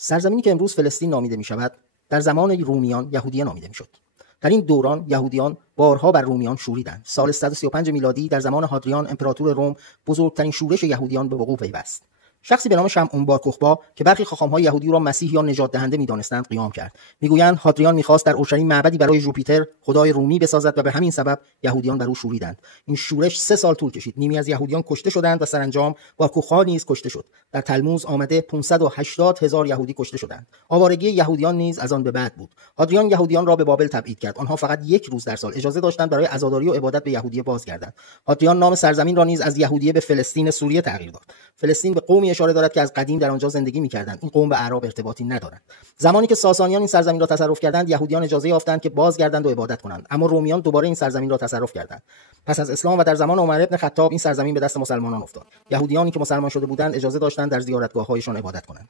سرزمینی که امروز فلسطین نامیده می شود در زمان رومیان یهودیه نامیده می شد. در این دوران یهودیان بارها بر رومیان شوریدند. سال 135 میلادی در زمان هادریان امپراتور روم بزرگترین شورش یهودیان به وقوع پیوست. شخصی به نام شمعون بار کوخبا که برخی خاخام‌های یهودی را مسیح یا نجات دهنده می‌دانستند قیام کرد. میگویند هادریان می‌خواست در اورشلیم معبدی برای ژوپیتر خدای رومی بسازد و به همین سبب یهودیان بر او شوریدند. این شورش 3 سال طول کشید. نیمی از یهودیان کشته شدند و سرانجام بار کوخبا نیز کشته شد. در تلموذ آمده 580,000 یهودی کشته شدند. آوارگی یهودیان نیز از آن به بعد بود. هادریان یهودیان را به بابل تبعید کرد. آنها فقط 1 روز در سال اجازه داشتند برای عزاداری و عبادت به یهودیه بازگردند. هادریان نام سرزمین را نیز از یهودیه به فلسطین سوریه تغییر داد. فلسطین به قومی اشاره دارد که از قدیم در آنجا زندگی می‌کردند. این قوم به اعراب ارتباطی ندارند. زمانی که ساسانیان این سرزمین را تصرف کردند، یهودیان اجازه یافتند که بازگردند و عبادت کنند، اما رومیان دوباره این سرزمین را تصرف کردند. پس از اسلام و در زمان عمر بن خطاب این سرزمین به دست مسلمانان افتاد. یهودیانی که مسلمان شده بودند اجازه داشتند در زیارتگاه‌هایشان عبادت کنند.